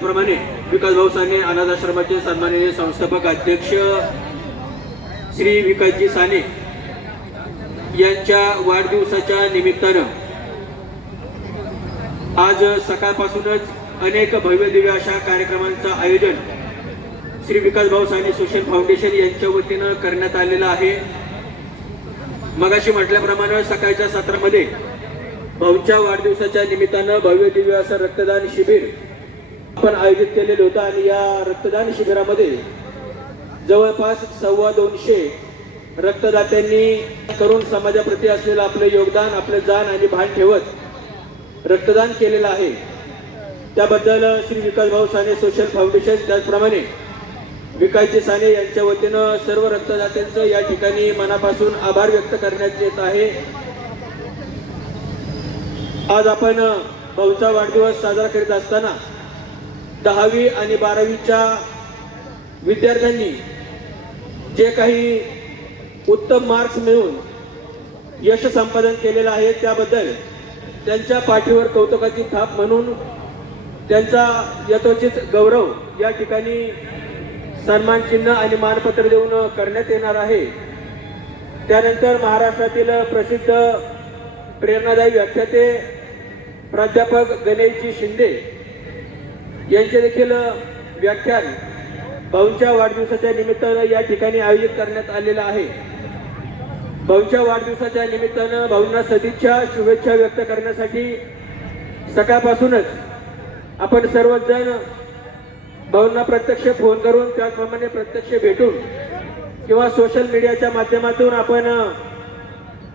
त्याचप्रमाणे विकास भाऊ साने अनाथ आश्रमाचे सन्माननीय संस्थापक अध्यक्ष श्री विकासजी साने यांच्या वाढदिवसाच्या निमित्तानं आज सकाळपासूनच अनेक भव्य दिव्य अशा कार्यक्रमांचं आयोजन श्री विकास भाऊ साने सोशल फाउंडेशन यांच्या वतीनं करण्यात आलेलं आहे। मगाशी म्हटल्याप्रमाणे सकाळच्या सत्रामध्ये भाऊंच्या वाढदिवसाच्या निमित्तानं भव्य दिव्य असं रक्तदान शिबिर आपण आयोजित केलेलं होतं आणि या रक्तदान शिबिरामध्ये जवळपास 250 रक्तदात्यांनी करून समाजाप्रती असलेलं आपलं योगदान, आपलं जान आणि भान ठेवत रक्तदान केलेलं आहे। त्याबद्दल श्री विकास भाऊ साने सोशल फाउंडेशन त्याचप्रमाणे विकासजी साने यांच्या वतीनं सर्व रक्तदात्यांचं या ठिकाणी मनापासून आभार व्यक्त करण्यात येत आहे। आज आपण भाऊचा वाढदिवस साजरा करीत असताना 10वी आणि 12वीच्या विद्यार्थ्यांनी जे काही उत्तम मार्क्स मिळवून यश संपादन केलेलं आहे त्याबद्दल त्यांच्या पाठीवर कौतुकाची थाप म्हणून त्यांचा यथोचित गौरव या ठिकाणी सन्मान चिन्ह आणि मानपत्र देऊन करण्यात येणार आहे। त्यानंतर महाराष्ट्रातील प्रसिद्ध प्रेरणादायी व्याख्याते प्राध्यापक गणेशजी शिंदे यांचे देखील व्याख्यान भाऊंच्या वाढदिवसाच्या निमित्तानं या ठिकाणी आयोजित करण्यात आलेलं आहे। भाऊंच्या वाढदिवसाच्या निमित्तानं भाऊंना सदिच्छा शुभेच्छा व्यक्त करण्यासाठी सकाळपासूनच आपण सर्वजण भाऊंना प्रत्यक्ष फोन करून त्याप्रमाणे प्रत्यक्ष भेटून किंवा सोशल मीडियाच्या माध्यमातून आपण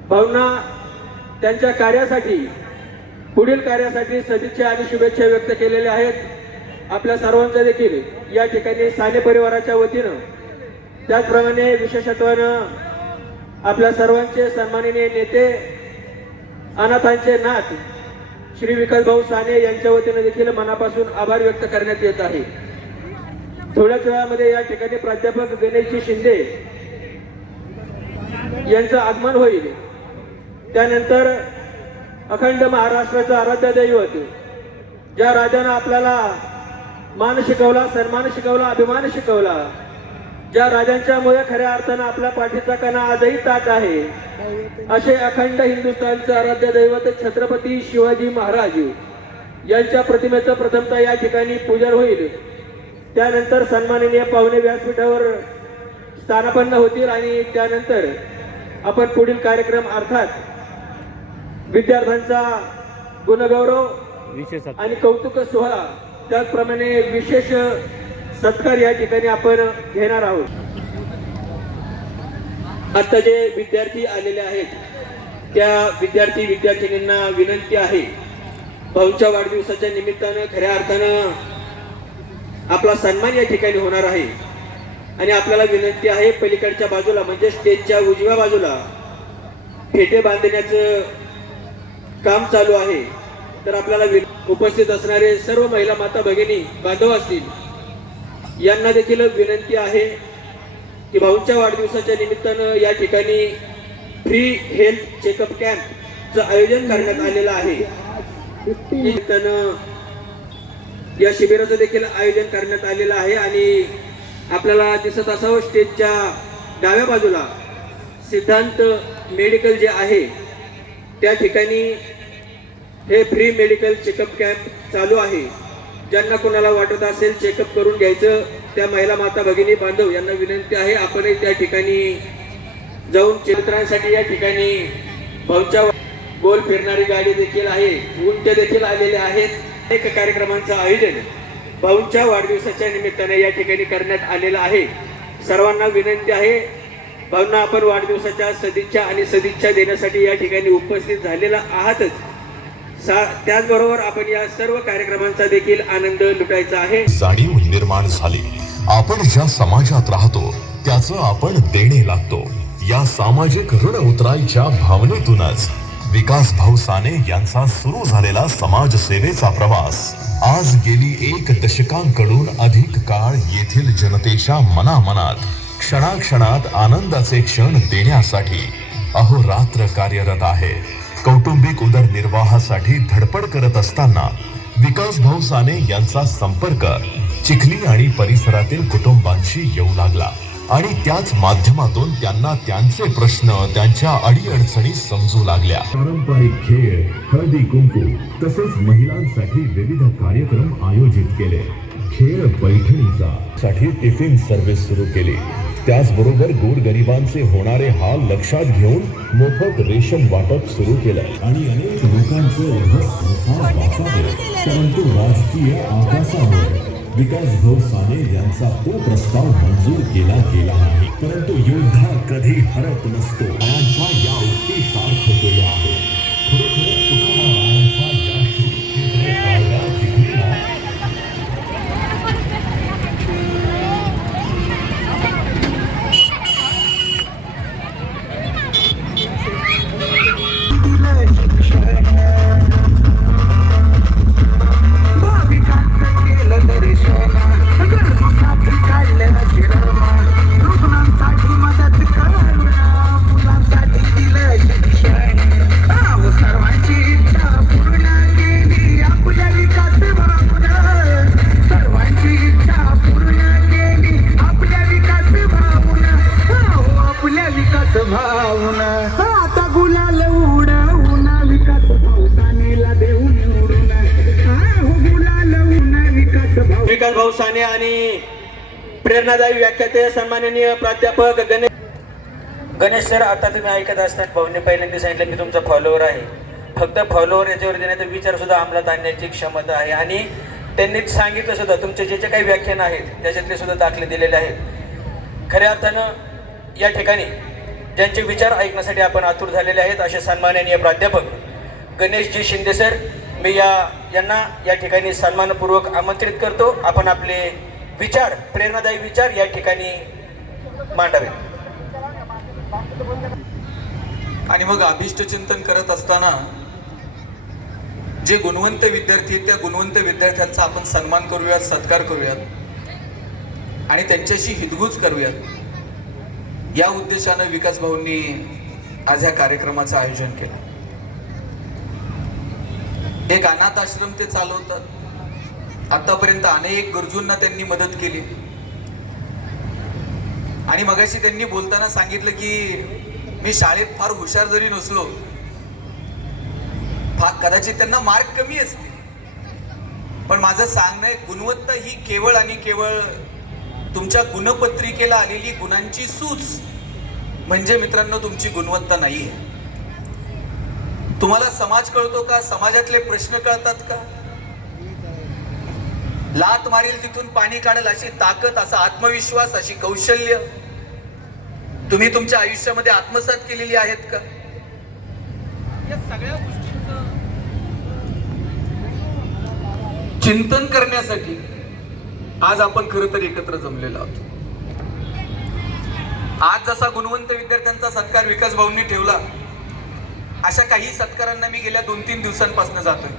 भाऊंना त्यांच्या कार्यासाठी, पुढील कार्यासाठी सदिच्छा आणि शुभेच्छा व्यक्त केलेल्या आहेत। आपल्या सर्वांचं देखील या ठिकाणी साने परिवाराच्या वतीनं त्याचप्रमाणे विशेषत्वानं आपल्या सर्वांचे सन्माननीय नेते अनाथांचे नाथ श्री विकास भाऊ साने यांच्या वतीनं देखील मनापासून आभार व्यक्त करण्यात येत आहे। थोड्याच वेळामध्ये या ठिकाणी प्राध्यापक गणेशजी शिंदे यांचं आगमन होईल। त्यानंतर अखंड महाराष्ट्राचं आराध्य दैवत ज्या राजानं आपल्याला मान शिकवला, सन्मान शिकवला, अभिमान शिकवला, ज्या राजांच्यामुळे खऱ्या अर्थानं आपल्या पाठीचा कणा आजही ताट आहे, असे अखंड हिंदुस्थानचं आराध्य दैवत छत्रपती शिवाजी महाराज यांच्या प्रतिमेचं प्रथमतः या ठिकाणी पूजन होईल। त्यानंतर सन्माननीय पाहुणे व्यासपीठावर स्थानापन्न होतील आणि त्यानंतर आपण पुढील कार्यक्रम अर्थात विद्यार्थ्यांचा गुणगौरव आणि कौतुक सोहळा त्याचप्रमाणे विशेष सत्कार या ठिकाणी आपण घेणार आहोत। आता जे विद्यार्थी आलेले आहेत त्या विद्यार्थिनींना विनंती आहे, भाऊंच्या वाढदिवसाच्या निमित्तानं खऱ्या अर्थानं आपला सन्मान या ठिकाणी होणार आहे आणि आपल्याला विनंती आहे पलीकडच्या बाजूला म्हणजे स्टेजच्या उजव्या बाजूला फेटे बांधण्याचं काम चालू आहे। तर आपल्याला उपस्थित असणारे सर्व महिला माता भगिनी बांधव असतील यांना देखील विनंती आहे की भाऊंच्या वाढदिवसाच्या निमित्तानं या ठिकाणी फ्री हेल्थ चेकअप कॅम्पचं आयोजन करण्यात आलेलं आहे। या शिबिराचं देखील आयोजन करण्यात आलेलं आहे आणि आपल्याला दिसत असावं स्टेजच्या डाव्या बाजूला सिद्धांत मेडिकल जे आहे त्या ठिकाणी हे फ्री मेडिकल चेकअप कॅम्प चालू आहे। ज्यांना कोणाला वाटत असेल चेकअप करून घ्यायचं त्या महिला माता भगिनी बांधव यांना विनंती आहे आपणही त्या ठिकाणी जाऊन चित्रांसाठी या ठिकाणी भाऊंच्या गोल फिरणारी गाडी देखील आहे, उंट देखील आलेले आहेत। अनेक कार्यक्रमांचं आयोजन भाऊंच्या वाढदिवसाच्या निमित्ताने या ठिकाणी करण्यात आलेलं आहे। सर्वांना विनंती आहे भाऊंना आपण वाढदिवसाच्या सदिच्छा आणि सदिच्छा देण्यासाठी या ठिकाणी उपस्थित झालेला आहातच, त्याचबरोबर आपण या सर्व कार्यक्रमांचा देखील आनंद लुटायचा आहे। जाणीव निर्माण झाली, आपण ज्या समाजात राहतो त्याचं आपण देणे लागतो, या सामाजिक ऋण उतराईच्या भावनेतूनच विकास भाऊ साने यांचा सुरू झालेला समाजसेवेचा प्रवास आज गेली 1 दशकांकडून अधिक काळ येथील जनतेच्या मनामनात क्षणाक्षणात आनंदाचे क्षण देण्यासाठी अहोरात्र कार्यरत आहे। कौटुंबिक उदरनिर्वाहासाठी धडपड करत असताना विकास भाऊ साने यांचा संपर्क चिखली आणि परिसरातील कुटुंबांशी येऊ लागला आणि त्याच माध्यमातून त्यांना त्यांचे प्रश्न, त्यांच्या अडीअडचणी समजू लागल्या. पारंपरिक खेळ, हळदी कुंकू तसेच महिलांसाठी विविध कार्यक्रम आयोजित केले. खेळ पैठणीचा साठी टिफिन सर्व्हिस सुरू केली. त्याचबरोबर गोरगरिबांचे होणारे हाल लक्षात घेऊन मोफत रेशन वाटप सुरू केलं आणि अनेक लोकांचे उद्ध्वस्त वाचावे. परंतु राजकीय आकाशामुळे विकास भाऊ साने यांचा तो प्रस्ताव मंजूर केला गेला नाही. परंतु योद्धा कधी हरत नसतो. रायांच्या या उक्ती सार्थक आहे. खरोखरच तुकारामांच्या या श्रीक्षेत्र काळगा जिंकलेला आता गुलाल उडवून विकास भाऊ सानेला देऊन निवडून गुलाल विकास भाऊ साने आणि प्रेरणादायी व्याख्याते सन्माननीय प्राध्यापक गणेश सर. आता तुम्ही ऐकत असताना भाऊने पहिल्यांदा सांगितलं मी तुमचा फॉलोअर आहे. फक्त फॉलोअर याच्यावर देण्याचा विचार सुद्धा अंमलात आणण्याची क्षमता आहे आणि त्यांनी सांगितलं सुद्धा तुमचे जे काही व्याख्यान आहेत त्याच्यातले सुद्धा दाखले दिलेले आहेत. खऱ्या अर्थानं या ठिकाणी ज्यांचे विचार ऐकण्यासाठी आपण आतुर झालेले आहेत असे सन्माननीय प्राध्यापक गणेशजी शिंदे सर, मी यांना या ठिकाणी सन्मानपूर्वक आमंत्रित करतो. आपण आपले विचार, प्रेरणादायी विचार या ठिकाणी मांडावे. आणि मग अभिष्ट चिंतन करत असताना जे गुणवंत विद्यार्थी आहेत त्या गुणवंत विद्यार्थ्यांचा आपण सन्मान करूयात, सत्कार करूयात आणि त्यांच्याशी हितगुज करूयात. या उद्देशानं विकास भाऊंनी आज ह्या कार्यक्रमाचं आयोजन केलं. एक अनाथ आश्रम ते चालवतात. आतापर्यंत अनेक गरजूंना त्यांनी मदत केली आणि मगाशी त्यांनी बोलताना सांगितलं की मी शाळेत फार हुशार जरी नसलो, कदाचित त्यांना मार्क कमी असते, पण माझं सांगणं आहे गुणवत्ता ही केवळ आणि केवळ तुमच्या गुणपत्रिकेला आलेली गुणांची सूच म्हणजे मित्रांनो तुमची गुणवत्ता नाहीये. तुम्हाला समाज कळतो का? समाजातले प्रश्न कळतात का? लात मारील तिथून पाणी काढेल अशी ताकद, असा आत्मविश्वास, अशी कौशल्य तुम्ही तुमच्या आयुष्यामध्ये आत्मसात केलेली आहेत का? या सगळ्या गोष्टींचं चिंतन करण्यासाठी आज आपण खरं तर एकत्र जमलेलो आहोत. आज जसा गुणवंत विद्यार्थ्यांचा सत्कार विकास भाऊंनी ठेवला, अशा काही सत्कारांना मी गेल्या 2-3 दिवसांपासून जातोय.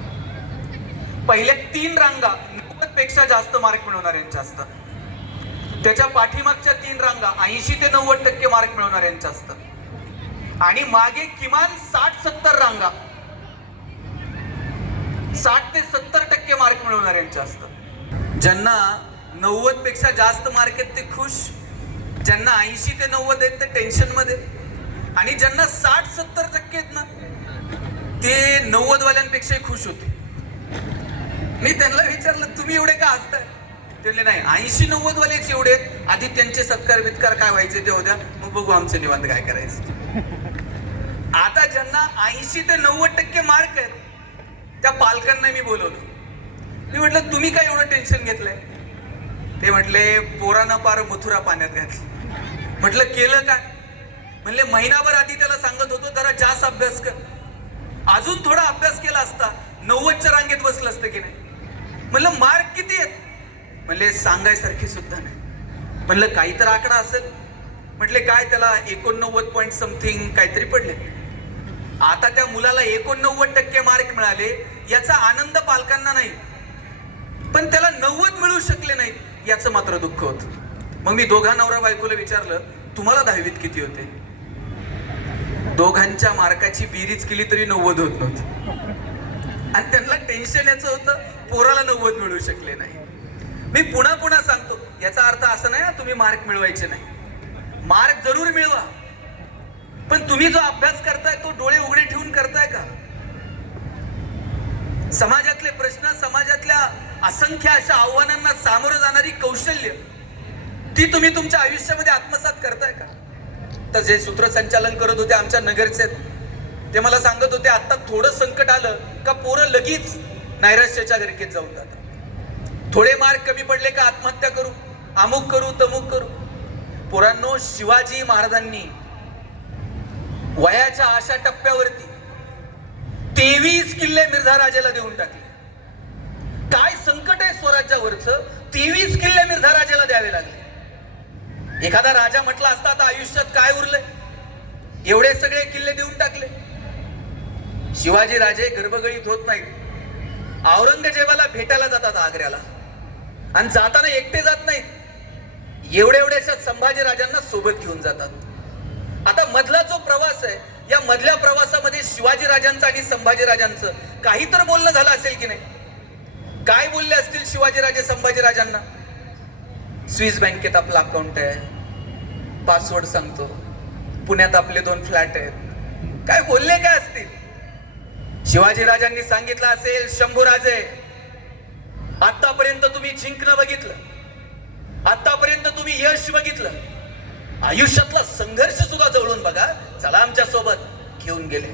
पहिल्या 3 रांगा 90 पेक्षा जास्त मार्क मिळवणाऱ्यांच्या असतात. त्याच्या पाठीमागच्या 3 रांगा 80 ते 90% मार्क मिळवणाऱ्यांच्या असतात आणि मागे किमान 60-70 रांगा 60 ते 70% मार्क मिळवणाऱ्यांच्या असतात. ज्यांना 90 पेक्षा जास्त मार्क आहेत ते खुश, ज्यांना 80 ते 90 आहेत ते टेन्शन मध्ये आणि ज्यांना 60-70% आहेत ना ते 90 वाल्यांपेक्षाही खुश होते. मी त्यांना विचारलं तुम्ही एवढे का हसताय? ते म्हणले नाही 80-90 वालेच एवढे आहेत, आधी त्यांचे सत्कार बित्कार काय व्हायचे ते होत्या, मग बघू आमचं निवांत काय करायचं. आता ज्यांना 80 ते 90% मार्क आहेत त्या पालकांना मी बोलवलं. मी म्हटलं तुम्ही काय एवढं टेन्शन घेतलंय? ते म्हटले पोरानं पार मथुरा पाण्यात घातली. म्हटलं केलं काय? म्हणले महिनाभर आधी त्याला सांगत होतो जरा जास्त अभ्यास कर, अजून थोडा अभ्यास केला असता 90च्या रांगेत बसलं असतं की नाही. म्हणलं मार्क किती आहेत? म्हणले सांगायसारखी सुद्धा नाही. म्हणलं काही तर आकडा असेल. म्हटले काय? त्याला 89 पॉइंट समथिंग काहीतरी पडले. आता त्या मुलाला 89% मार्क मिळाले याचा आनंद पालकांना नाही, पण त्याला 90 मिळू शकले नाहीत याचं मात्र दुःख होतं. मग मी दोघा नवरा बायकोला विचारलं तुम्हाला 10वीत किती होते? दोघांच्या मार्काची बेरीज केली तरी 90 होत नव्हती. आणि त्यांना टेन्शन याचं होतं पोराला 90 मिळू शकले नाही. मी पुन्हा पुन्हा सांगतो, याचा अर्थ असं नाही तुम्ही मार्क मिळवायचे नाही, मार्क जरूर मिळवा, पण तुम्ही जो अभ्यास करताय तो डोळे उघडे ठेवून करताय का? समाजातले प्रश्न, समाजातल्या असंख्य अशा आव्हानांना सामोरं जाणारी कौशल्य ती तुम्ही तुमच्या आयुष्यामध्ये आत्मसात करताय का? तर जे सूत्रसंचालन करत होते आमच्या नगरचे, ते मला सांगत होते आता थोडं संकट आलं का पोरं लगेच नैराश्याच्या गर्केत जाऊन जातात. थोडे मार्क कमी पडले का आत्महत्या करू, अमुक करू, तमुक करू. पोरांनो, शिवाजी महाराजांनी वयाच्या अशा टप्प्यावरती 23 किल्ले मिर्झा राजाला देऊन टाकले. काय संकट आहे स्वराज्यावरचं, 23 किल्ले मिर्झा राजाला द्यावे लागले. एखादा राजा म्हटला असता आता आयुष्यात काय उरलंय, एवढे सगळे किल्ले देऊन टाकले. शिवाजी राजे गर्भगळीत होत नाहीत, औरंगजेबाला भेटायला जातात आग्र्याला, आणि जाताना एकटे जात नाहीत, एवढ्याशा संभाजी राजांना सोबत घेऊन जातात. आता मधला जो प्रवास आहे, या मधल्या प्रवासामध्ये शिवाजी राजांचं आणि संभाजी राजांचं काही तर बोलणं झालं असेल की नाही? काय बोलले असतील शिवाजी राजे संभाजी राजांना? स्विस बँकेत आपलं अकाउंट आहे, पासवर्ड सांगतो, पुण्यात आपले 2 फ्लॅट आहेत, काय बोलले काय असतील? शिवाजी राजांनी सांगितलं असेल, शंभूराजे आतापर्यंत तुम्ही जिंकणं बघितलं, आतापर्यंत तुम्ही यश बघितलं, आयुष्यातला संघर्ष सुद्धा जवळून बघा, चला आमच्या सोबत. घेऊन गेले.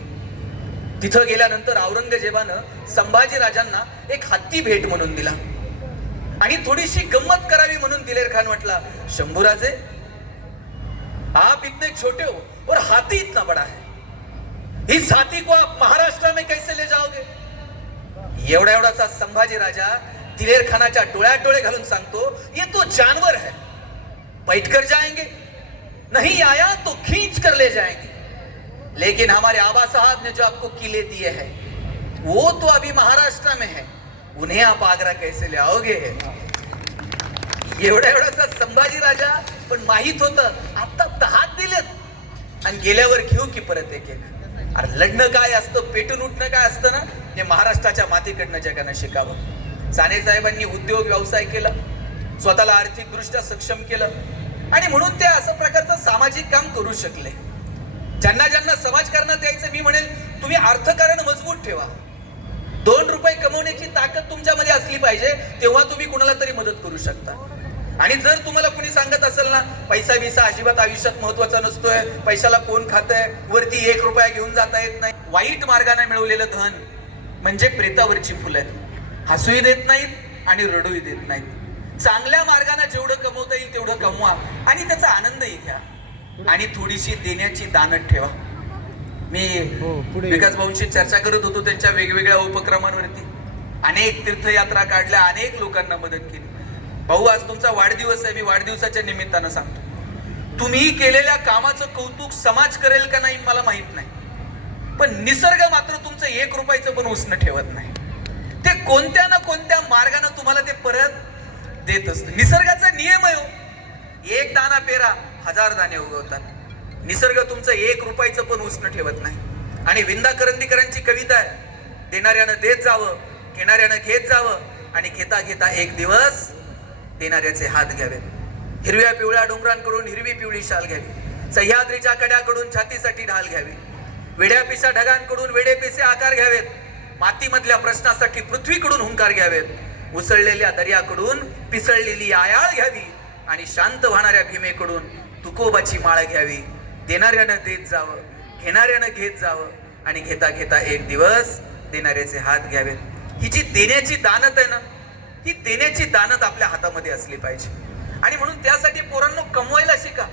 तिथं गेल्यानंतर औरंगजेबानं संभाजी राजांना एक हत्ती भेट म्हणून दिला, आणि थोडीशी गंमत करावी म्हणून दिलेर खान म्हटला, शंभूराजे आप इतने छोटे हो और हाथी इतना बड़ा है, इस हाथी को आप महाराष्ट्र में कैसे ले जाओगे? एवढासा संभाजी राजा दिलेर खानाच्या डोळ्यात डोळे घालून सांगतो, ये तो जानवर है, बैठ कर जाएंगे, नहीं आया तो खींच कर ले जाएंगे, लेकिन हमारे आबा साहब ने जो आपको किले दिए हैं वो तो अभी महाराष्ट्र में है, उन्हें आप आगरा कैसे ले आओगे? एवढासा संभाजी राजा, पण माहित होतं आता 10 दिलेत आणि गेल्यावर घेऊ की परत एक. अरे लढणं काय असतं, पेटून उठणं काय असतं ना, हे महाराष्ट्राच्या मातीकडनं जगानं शिकावं. साने साहेबांनी उद्योग व्यवसाय केला, स्वतःला आर्थिक दृष्ट्या सक्षम केलं, आणि म्हणून ते असं प्रकारचं सामाजिक काम करू शकले. ज्यांना ज्यांना समाजकारणात यायचं, मी म्हणेल तुम्ही अर्थकारण मजबूत ठेवा. 2 रुपये कमवण्याची ताकद तुमच्यामध्ये असली पाहिजे, तेव्हा तुम्ही कुणाला तरी मदत करू शकता. आणि जर तुम्हाला कुणी सांगत असेल ना, पैसा बिसा अजिबात आयुष्यात महत्वाचा नसतोय, पैशाला कोण खातंय, वरती 1 रुपया घेऊन जाता येत नाही, वाईट मार्गाने मिळवलेलं धन म्हणजे प्रेतावरची फुलं आहेत, हसूही देत नाहीत आणि रडूही देत नाहीत. चांगल्या मार्गाने जेवढं कमवता येईल तेवढं कमवा आणि त्याचा आनंदही घ्या, आणि थोडीशी देण्याची दानत ठेवा. मी विकास भाऊंशी चर्चा करत होतो, त्यांच्या वेगवेगळ्या उपक्रमांवरती अनेक तीर्थयात्रा काढल्या, अनेक लोकांना मदत केली. भाऊ, आज तुमचा वाढदिवस आहे, मी वाढदिवसाच्या निमित्तानं सांगतो, तुम्ही केलेल्या कामाचं कौतुक समाज करेल का नाही मला माहित नाही, पण निसर्ग मात्र तुमचं 1 रुपयाचं पण उसनं ठेवत नाही. ते कोणत्या ना कोणत्या मार्गाने तुम्हाला ते परत देत असतं. निसर्गाचा नियम आहे, 1 दाना पेरा 1000 दाणे उगवतात. निसर्ग तुमचं 1 रुपयाचं पण उसनं ठेवत नाही. आणि विंदा करंदीकरांची कविता आहे, देणाऱ्यानं देत जावं, घेणाऱ्यानं घेत जावं, आणि घेता घेता एक दिवस देणाऱ्याचे हात घ्यावेत. हिरव्या पिवळ्या डोंगरांकडून हिरवी पिवळी शाल घ्यावी, सह्याद्रीच्या कड्याकडून छातीसाठी ढाल घ्यावी, वेड्या पिशा ढगांकडून वेडे पेसे आकार घ्यावेत, मातीमधल्या प्रश्नासाठी पृथ्वीकडून हुंकार घ्यावेत, उसळलेल्या दर्याकडून पिसळलेली आयाळ घ्यावी, आणि शांत वाहणाऱ्या भीमेकडून तुकोबाची माळ घ्यावी. देणाऱ्यानं देत जावं, घेणाऱ्यानं घेत जावं, आणि घेता घेता एक दिवस देणाऱ्याचे हात घ्यावेत. ही जी देण्याची दानत आहे ना, ही देण्याची दानत आपल्या हातामध्ये असली पाहिजे. आणि म्हणून त्यासाठी पोरांनो कमवायला शिका.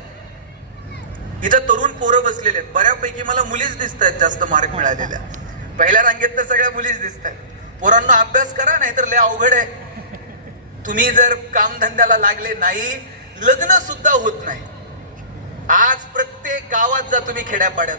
इथं तरुण पोरं बसलेले आहेत, बऱ्यापैकी मला मुलीच दिसत आहेत, जास्त मार्क मिळालेल्या. पहिल्या रांगेत तर सगळ्या मुलीच दिसत आहेत. पोरांनो अभ्यास करा, नाहीतर लय अवघड आहे. तुम्ही जर कामधंद्याला लागले नाही, लग्न सुद्धा होत नाही. आज प्रत्येक गावात जा तुम्ही, खेड्यापाड्यात,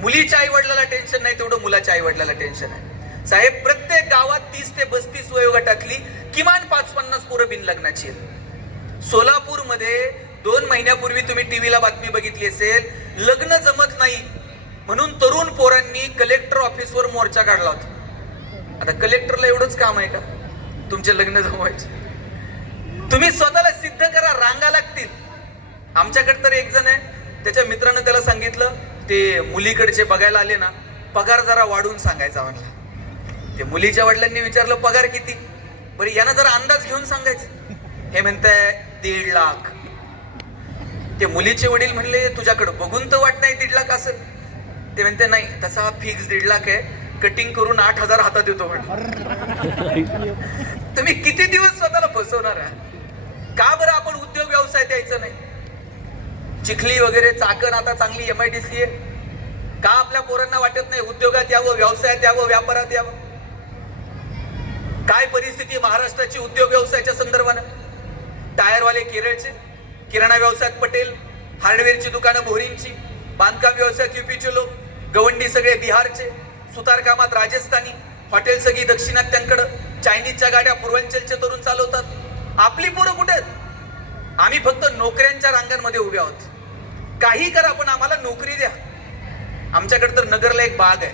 मुलीच्या आई वडिलाला टेन्शन नाही तेवढं मुलाच्या आई वडिलाला टेन्शन आहे. साहेब, प्रत्येक गावात 30 ते 35 वयोगटातली किमान 50-50 पोरं बिन लग्नाची आहेत. सोलापूरमध्ये 2 महिन्यापूर्वी तुम्ही टीव्हीला बातमी बघितली असेल, लग्न जमत नाही म्हणून तरुण पोरांनी कलेक्टर ऑफिसवर मोर्चा काढला होता. आता कलेक्टरला एवढंच काम आहे का तुमचे लग्न जमवायचे? तुम्ही स्वतःला सिद्ध करा, रांगा लागतील. आमच्याकडे तर एक जण आहे, त्याच्या मित्रानं त्याला सांगितलं, ते मुलीकडचे बघायला आले ना, पगार जरा वाढवून सांगायचा म्हणला. ते मुलीच्या वडिलांनी विचारलं पगार किती? बरं यानं जरा अंदाज घेऊन सांगायचं. हे म्हणताय 1.5 लाख. ते मुलीचे वडील म्हणले तुझ्याकडे बघून तर वाट नाही 1.5 लाख असेल. ते म्हणते नाही, तसा फिक्स 1.5 लाख आहे, कटिंग करून 8,000 हातात येतो म्हण. तुम्ही किती दिवस स्वतःला फसवणार आहे? का बरं आपण उद्योग व्यवसाय द्यायचं नाही? चिखली वगैरे चाकण आता चांगली MIDC आहे. का आपल्या पोरांना वाटत नाही उद्योगात यावं, व्यवसायात यावं, व्यापारात यावं? काय परिस्थिती महाराष्ट्राची उद्योग व्यवसायाच्या संदर्भानं? टायरवाले केरळचे, किराणा व्यवसायात पटेल, हार्डवेअरची दुकानं भोरींची, बांधकाम व्यवसायात UPचे लोक, गवंडी सगळे बिहारचे, सुतार कामात राजस्थानी, हॉटेल सगळी दक्षिणात्यांकडं, चायनीजच्या गाड्या पूर्वांचलचे तरुण चालवतात. आपली पोरं कुठे आहेत? आम्ही फक्त नोकऱ्यांच्या रांगांमध्ये उभे आहोत. काही करा पण आम्हाला नोकरी द्या. आमच्याकडे तर नगरला एक बाग आहे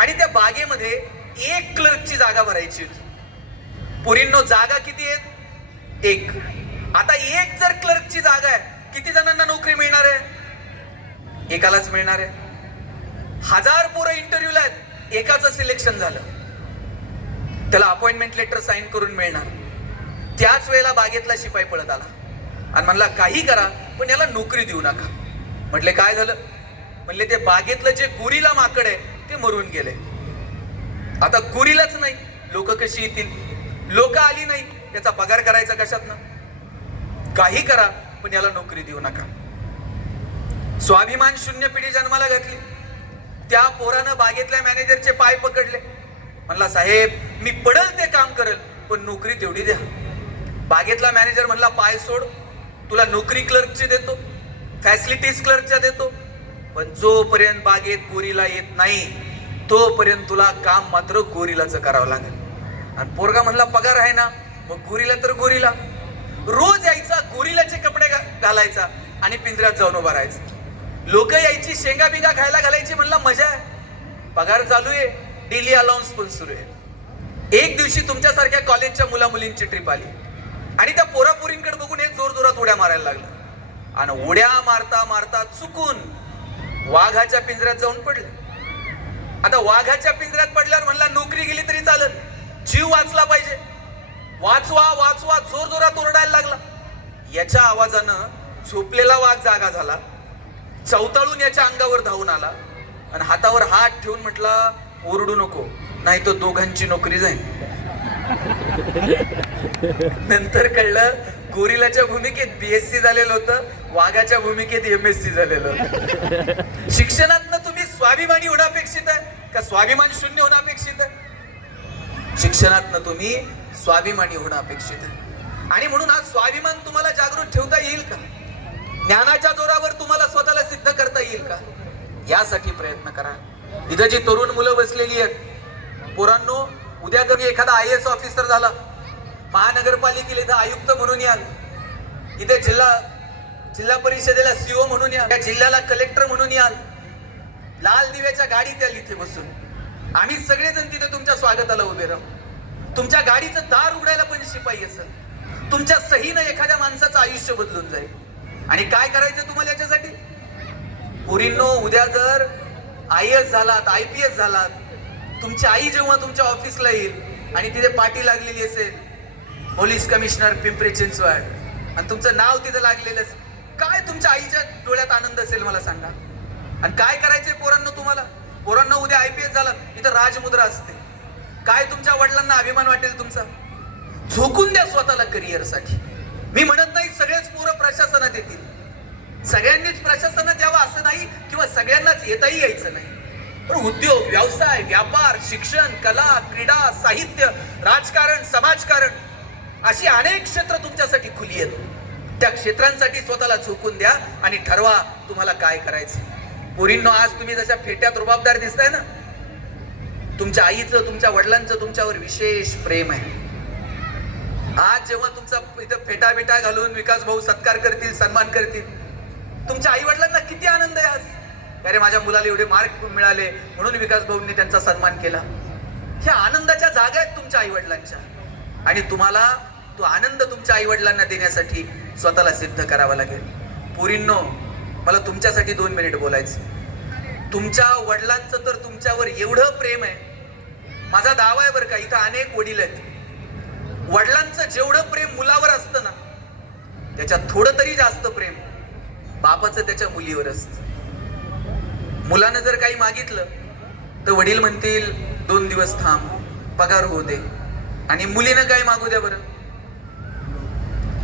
आणि त्या बागेमध्ये 1 क्लर्कची जागा भरायची होती. पुरींनो जागा किती आहेत? 1. आता 1 जर क्लर्कची जागा आहे, किती जणांना नोकरी मिळणार आहे? एकालाच मिळणार आहे. 1000 पोरं इंटरव्ह्यूला आहेत, एकाचं सिलेक्शन झालं, त्याला अपॉइंटमेंट लेटर साईन करून मिळणार. त्याच वेळेला बागेतला शिपाई पळत आला आणि म्हणला काही करा पण याला नोकरी देऊ नका. म्हटले काय झालं? म्हणले ते बागेतलं जे गुरीला माकड आहे ते मरून गेले. आता गुरीलाच नाही, लोक कशी येतील? लोक आली नाही, याचा पगार करायचा कशातनं? काही करा पण याला नोकरी देऊ नका. स्वाभिमान शून्य पिढी जन्माला घातली. त्या पोरानं बागेतल्या मॅनेजरचे पाय पकडले. म्हणला साहेब मी पडल ते काम करेल पण नोकरी तेवढी द्या. बागेतला मॅनेजर म्हणला पाय सोड, तुला नोकरी क्लर्कची देतो, फॅसिलिटीज क्लर्कच्या देतो, पण जोपर्यंत बागेत गोरीला येत नाही तोपर्यंत तुला काम मात्र गोरीलाच करावं लागेल. आणि पोरगा म्हणला पगार आहे ना, मग गोरीला तर गोरीला. रोज यायचा, गोरीलाचे कपडे घालायचा आणि पिंजऱ्यात जाऊन उभा राहायचा. लोक यायची, शेंगा बिंगा खायला घालायची. म्हणला मजा आहे, पगार चालू आहे, डेली अलाउन्स पण सुरू आहे. एक दिवशी तुमच्यासारख्या कॉलेजच्या मुला मुलींची ट्रिप आली आणि त्या पोरापोरींकडे बघून हे जोर जोरात उड्या मारायला लागला आणि उड्या मारता मारता चुकून वाघाच्या पिंजऱ्यात जाऊन पडले. आता वाघाच्या पिंजऱ्यात पडल्यावर म्हणला नोकरी गेली तरी चालेल, जीव वाचला पाहिजे, वाचवा वाचवा, जोर जोरात ओरडायला लागला. याच्या आवाजानं झोपलेला वाघ जागा झाला, चवताळून याच्या अंगावर धावून आला आणि हातावर हात ठेवून म्हटला ओरडू नको नाही तर दोघांची नोकरी जाईल. नंतर कळलं गोरिलाच्या भूमिकेत BSc झालेलं होतं, वाघाच्या भूमिकेत MSc झालेलं होतं. शिक्षणातनं तुम्ही स्वाभिमानी होणं अपेक्षित आहे का स्वाभिमान शून्य होणं अपेक्षित आहे? शिक्षणातनं तुम्ही स्वाभिमानी होणं अपेक्षित आहे. आणि म्हणून आज स्वाभिमान तुम्हाला जागृत ठेवता येईल का? ज्ञानाच्या जोरावर तुम्हाला स्वतःला सिद्ध करता येईल का? यासाठी प्रयत्न करा. इथं जी तरुण मुलं बसलेली आहेत, पोरांनो, उद्या जर एखादा IAS ऑफिसर झाला, महानगरपालिकेला इथं आयुक्त म्हणून याल, इथे जिल्हा परिषदेला CO म्हणून याल, या जिल्ह्याला कलेक्टर म्हणून याल, लाल दिव्याच्या गाडीत याल इथे बसून. आम्ही सगळेजण तिथे तुमच्या स्वागताला उभे राहू. तुमच्या गाडीचं दार उघडायला पण शिपाई असेल. तुमच्या सहीनं एखाद्या माणसाचं आयुष्य बदलून जाईल. आणि काय करायचं तुम्हाला याच्यासाठी? पोरींनो, उद्या जर IAS झालात, IPS झालात, तुमची आई जेव्हा तुमच्या ऑफिसला येईल आणि तिथे पाटी लागलेली असेल, पोलीस कमिशनर पिंपरी चिंचवड, आणि तुमचं नाव तिथे लागलेलं असेल, काय तुमच्या आईच्या डोळ्यात आनंद असेल मला सांगा. आणि काय करायचंय पोरांनो तुम्हाला? पोरांनो, उद्या IPS झालं, इथं राजमुद्रा असते. काय तुमच्या वडिलांना अभिमान वाटेल तुमचा? झोकून द्या स्वतःला करिअरसाठी. मी म्हणत नाही सगळेच पोरं प्रशासनात येतील, सगळ्यांनीच प्रशासनात यावं असं नाही, किंवा सगळ्यांनाच येताही यायचं नाही. पण उद्योग, व्यवसाय, व्यापार, शिक्षण, कला, क्रीडा, साहित्य, राजकारण, समाजकारण अशी अनेक क्षेत्र तुमच्यासाठी खुली आहेत. त्या क्षेत्रांसाठी स्वतःला झोकून द्या आणि ठरवा तुम्हाला काय करायचं. पोरींनो, आज तुम्ही जशा फेट्यात रुबाबदार दिसताय ना, तुमच्या आईचं, तुमच्या वडिलांचं तुमच्यावर विशेष प्रेम आहे. आज जेव्हा तुमचा इथं फेटा बिटा घालून विकास भाऊ सत्कार करतील, सन्मान करतील, तुमच्या आई वडिलांना किती आनंद आहे आज. अरे माझ्या मुलाला एवढे मार्क मिळाले म्हणून विकास भाऊंनी त्यांचा सन्मान केला. ह्या आनंदाच्या जागा आहेत तुमच्या आईवडिलांच्या, आणि तुम्हाला तो आनंद तुमच्या आईवडिलांना देण्यासाठी स्वतःला सिद्ध करावा लागेल. पोरींनो, मला तुमच्यासाठी 2 मिनिट बोलायचं. तुमच्या वडिलांचं तर तुमच्यावर एवढं प्रेम आहे, माझा दावा आहे बरं का, इथं अनेक वडील आहेत. वडिलांचं जेवढं प्रेम मुलावर असतं ना, त्याच्यात थोडं तरी जास्त प्रेम बापाचं त्याच्या मुलीवर असतं. मुलानं जर काही मागितलं तर वडील म्हणतील 2 दिवस थांब, पगार होऊ दे. आणि मुलीनं काय मागू द्या बरं,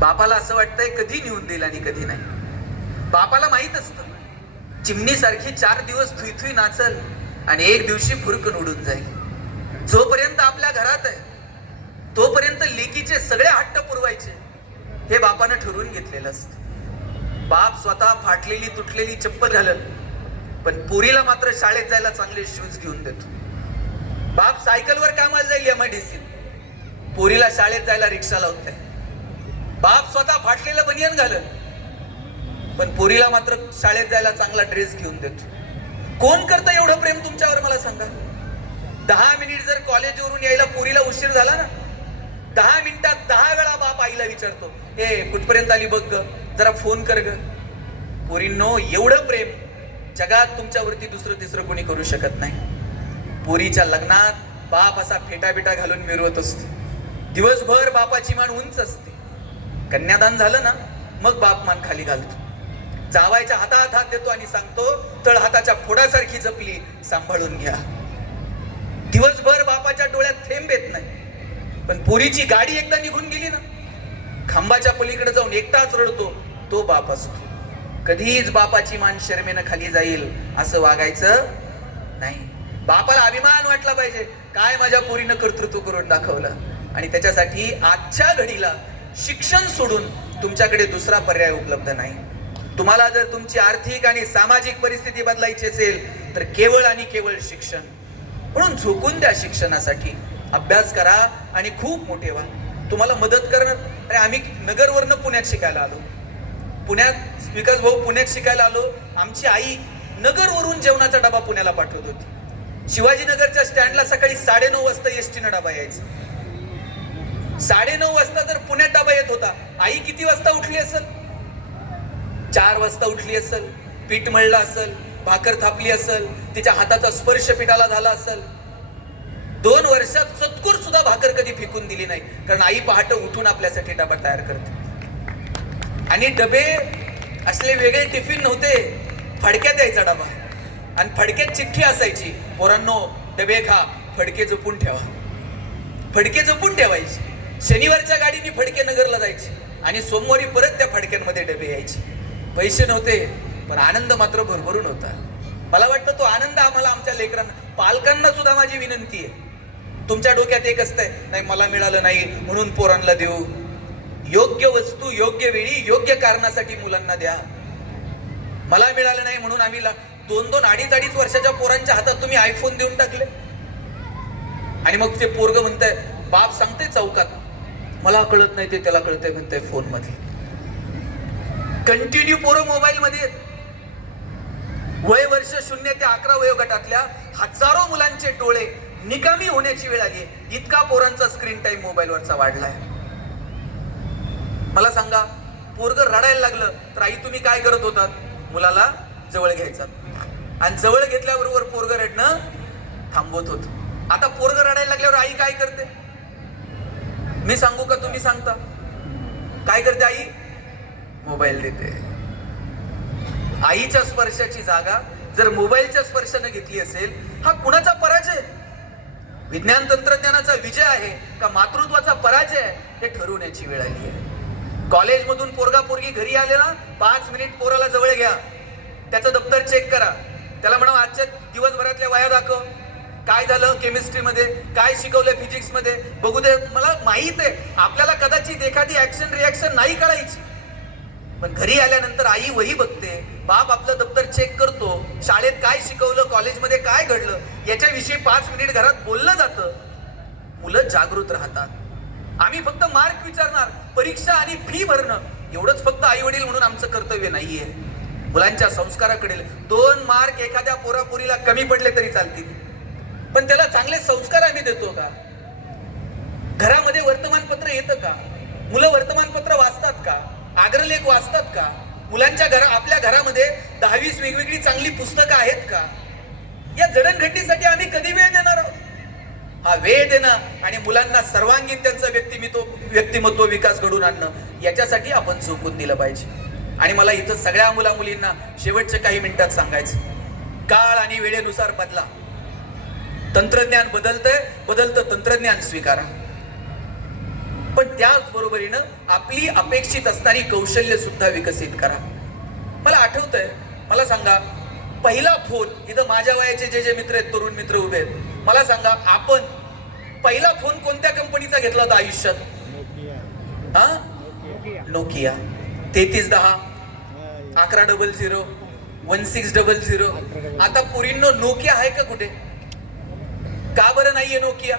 बापाला असं वाटतंय कधी नेऊन देईल आणि कधी नाही. बापाला माहित असतं चिमणीसारखी 4 दिवस थुई थुई नाचल आणि एक दिवशी फुरकन उडून जाईल. जोपर्यंत आपल्या घरात आहे तोपर्यंत लेकीचे सगळे हट्ट पुरवायचे हे बापानं ठरवून घेतलेलं असतं. बाप स्वतः फाटलेली तुटलेली चप्पल घालत, पण पोरीला मात्र शाळेत जायला चांगले शूज घेऊन देतो. बाप सायकलवर कामाला जाईल MIDC, पोरीला शाळेत जायला रिक्षा लावताय. बाप स्वतः फाटलेलं बनियन घालत, पण पोरीला मात्र शाळेत जायला चांगला ड्रेस घेऊन देतो. कोण करतं एवढं प्रेम तुमच्यावर मला सांगा. 10 मिनिट जर कॉलेजवरून यायला पोरीला उशीर झाला ना, 10 मिनिटात 10 वेळा बाप आईला विचारतो, हे कुठपर्यंत आली बघ ग, जरा फोन कर ग. पोरींनो, एवढं प्रेम जगात तुमच्यावरती दुसरं तिसरं कोणी करू शकत नाही. पोरीच्या लग्नात बाप असा फेटाबिटा घालून मिरवत असतो. दिवसभर बापाची मान उंच असते. कन्यादान झालं ना, मग बाप मान खाली घालतो. जावायच्या हातात हात देतो आणि सांगतो, तळ हाताच्या फोडासारखी जपली, सांभाळून घ्या. दिवसभर बापाच्या डोळ्यात थेंब येत नाही, पण पोरीची गाडी एकदा निघून गेली ना, खांबाच्या पलीकडे जाऊन एकटाच रडतो तो बाप असतो. कधीच बापाची मान शर्मेनं खाली जाईल असं वागायचं नाही. बापाला अभिमान वाटला पाहिजे, काय माझ्या पोरीनं कर्तृत्व करून दाखवलं. आणि त्याच्यासाठी आजच्या घडीला शिक्षण सोडून तुमच्याकडे दुसरा पर्याय उपलब्ध नाही. तुम्हाला जर तुमची आर्थिक आणि सामाजिक परिस्थिती बदलायची असेल तर केवळ आणि केवळ शिक्षण. म्हणून झोकून द्या शिक्षणासाठी, अभ्यास करा आणि खूप मोठे व्हा. तुम्हाला मदत करणार. अरे आम्ही नगरवरनं पुण्यात शिकायला आलो. पुण्यात विकास भाऊ पुण्यात शिकायला आलो. आमची आई नगरवरून जेवणाचा डबा पुण्याला पाठवत होती. शिवाजीनगरच्या स्टँडला सकाळी 9:30 वाजता एसटी न डबा यायचा. 9:30 वाजता जर पुण्यात डबा येत होता, आई किती वाजता उठली असेल? 4 वाजता उठली असेल, पीठ मळलं असेल, भाकर थापली असेल, तिच्या हाताचा स्पर्श पिठाला झाला असेल. 2 वर्षात चतकूर सुद्धा भाकर कधी फेकून दिली नाही, कारण आई पहाटे उठून आपल्यासाठी डबा तयार करते. आणि डबे असले वेगळे टिफिन नव्हते, फडक्यात द्यायचा डबा आणि फडक्यात चिठ्ठी असायची, पोरांनो डबे खा, फडके जपून ठेवा. फडके जपून ठेवायचे. शनिवारच्या गाडीने फडके नगरला जायचे आणि सोमवारी परत त्या फडक्यांमध्ये डबे यायचे. पैसे नव्हते, पण आनंद मात्र भरभरून होता. मला वाटतं तो आनंद आम्हाला आमच्या लेकरांना, पालकांना सुद्धा माझी विनंती आहे, तुमच्या डोक्यात एक असतंय, नाही मला मिळालं नाही म्हणून पोरांना देऊ. योग्य वस्तू योग्य वेळी योग्य कारणासाठी मुलांना द्या. मला मिळालं नाही म्हणून आम्ही 2-2, 2.5 वर्षाच्या पोरांच्या हातात तुम्ही आयफोन देऊन टाकले. आणि मग ते पोरग म्हणतंय, बाप सांगते चौकात, मला कळत नाही ते त्याला कळतंय म्हणतंय फोन मध्ये. कंटिन्यू पोरं मोबाईल मध्ये. वय वर्ष 0 ते 11 वयोगटातल्या हजारो मुलांचे डोळे निकामी होण्याची वेळ आली आहे. इतका पोरांचा स्क्रीन टाइम मोबाईलवरचा वाढलाय. मला सांगा, पोरग रडायला लागलं तर आई तुम्ही काय करत होतात? मुलाला जवळ घ्यायचा आणि जवळ घेतल्याबरोबर पोरग रडणं थांबवत होत. आता पोरग रडायला लागल्यावर आई काय करते? मी सांगू का तुम्ही सांगता? काय करते आई? मोबाईल देते. आईच्या स्पर्शाची जागा जर मोबाईलच्या स्पर्शाने घेतली असेल, हा कुणाचा पराजय? विज्ञान तंत्रज्ञानाचा विजय आहे का मातृत्वाचा पराजय आहे हे ठरवण्याची वेळ आली आहे. कॉलेजमधून पोरगा पोरगी घरी आले ना, 5 मिनिट पोराला जवळ घ्या, त्याचं दप्तर चेक करा, त्याला म्हणा आजच्या दिवसभरातल्या वाया दाखव, काय झालं केमिस्ट्रीमध्ये, काय शिकवलं फिजिक्समध्ये, बघू दे. मला माहित आहे आपल्याला कदाचित एखादी ऍक्शन रिॲक्शन नाही कळायची, पण घरी आल्यानंतर आई वही बघते, बाप आपलं दप्तर चेक करतो, शाळेत काय शिकवलं, कॉलेजमध्ये काय घडलं याच्याविषयी 5 मिनिट घरात बोललं जातं. मुलं जागृत राहतात. आम्ही फक्त मार्क विचारणार, परीक्षा आणि फी भरणं एवढंच फक्त आई वडील म्हणून आमचं कर्तव्य नाहीये. मुलांच्या संस्काराकडे 2 मार्क एखाद्या पोरापोरीला कमी पडले तरी चालतील, पण त्याला चांगले संस्कार आम्ही देतो का? घरामध्ये वर्तमानपत्र येतं का? मुलं वर्तमानपत्र वाचतात का? आग्रलेख वाचतात का? आपल्या घरामध्ये 10-20 वेगवेगळी चांगली पुस्तकं आहेत का? या जडणघडणीसाठी आम्ही कधी वेळ देणार आहोत? हा वेळ देणं आणि मुलांना सर्वांगीण त्यांचं व्यक्तिमत्व विकास घडून आणणं, याच्यासाठी आपण झोकून दिलं पाहिजे. आणि मला इथं सगळ्या मुला मुलींना शेवटच्या काही मिनिटात सांगायचं, काळ आणि वेळेनुसार बदला. तंत्रज्ञान बदलतं तंत्रज्ञान स्वीकारा. पण त्याच बरोबरीनं आपली अपेक्षित असणारी कौशल्य सुद्धा विकसित करा. मला आठवतंय, मला सांगा, पहिला फोन, इथं माझ्या वयाचे जे मित्र आहेत, तरुण मित्र उभे आहेत, मला सांगा, आपण पहिला फोन कोणत्या कंपनीचा घेतला होता आयुष्यात? नोकिया 3310, 1100, 1600. आता पोरींनो नोकिया आहे का कुठे? का बरं नाहीये नोकिया?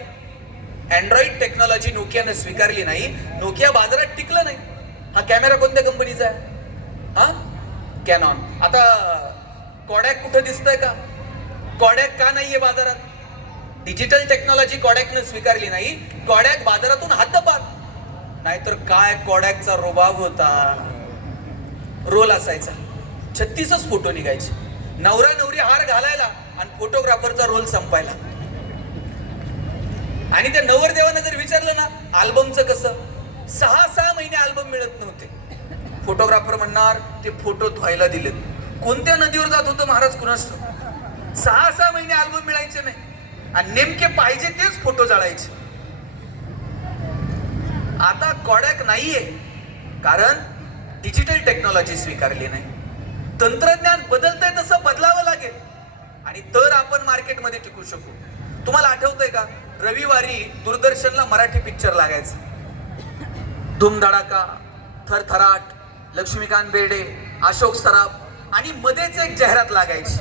अँड्रॉइड टेक्नॉलॉजी नोकियाने स्वीकारली नाही, नोकिया बाजारात टिकलं नाही. हा कॅमेरा कोणत्या कंपनीचा आहे? कॅनॉन. आता कॉडॅक कुठं दिसतंय का? कॉडॅक का नाहीये बाजारात? डिजिटल टेक्नॉलॉजी कॉडॅकने स्वीकारली नाही, कॉडॅक बाजारातून हद्दपार. नाहीतर काय कॉडॅकचा रोबाब होता. रोल असायचा, 36च फोटो निघायचे, नवरा नवरी हार घालायला आणि फोटोग्राफरचा रोल संपायला. आणि त्या नवरदेवानं जर विचारलं ना अल्बमचं कसं, 6 महिने अल्बम मिळत नव्हते. फोटोग्राफर म्हणणार ते फोटो धुवायला दिलेत. कोणत्या नदीवर जात होतं महाराज कुणास ठाऊक. 6 महिने अल्बम मिळायचे नाही आणि नेमके पाहिजे तेच फोटो जाळायचे. आता कॉडॅक नाहीये, कारण डिजिटल टेक्नॉलॉजी स्वीकारली नाही. तंत्रज्ञान बदलतंय तसं बदलावं लागेल आणि तर आपण मार्केटमध्ये टिकू शकू. तुम्हाला आठवतंय का, रविवारी दूरदर्शनला मराठी पिक्चर लागायचा, धूमधडाका, थरथराट, लक्ष्मीकांत बेर्डे, अशोक सराफ, आणि मध्येच एक जाहिरात लागायची.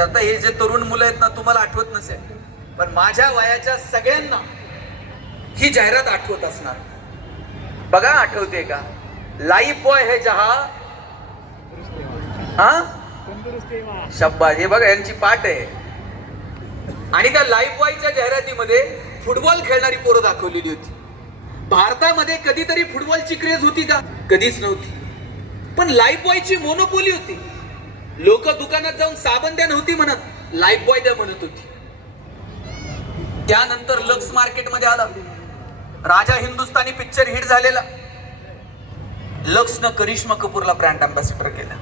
आता हे जे तरुण मुलं आहेत ना, तुम्हाला आठवत नसेल, पण माझ्या वयाच्या सगळ्यांना ही जाहिरात आठवत असणार. बघा, आठवते का? लाईफ बॉय है जहा, शब्बाज. हे बघा, यांची पाठ आहे. आणि त्या लाईफ बॉयच्या जाहिरातीमध्ये फुटबॉल खेळणारी पोरं दाखवलेली होती. भारतामध्ये कधीतरी फुटबॉलची क्रेज होती का? कधीच नव्हती. पण लाईफ बॉयची मोनोपोली होती. लोक दुकानात जाऊन साबण द्या नव्हती म्हणत, लाईफ बॉय द्या म्हणत होती. त्यानंतर लक्स मार्केटमध्ये आला, राजा हिंदुस्तानी पिक्चर हिट झालेला. लक्सनं करिश्मा कपूरला ब्रँड अँबॅसेडर केला.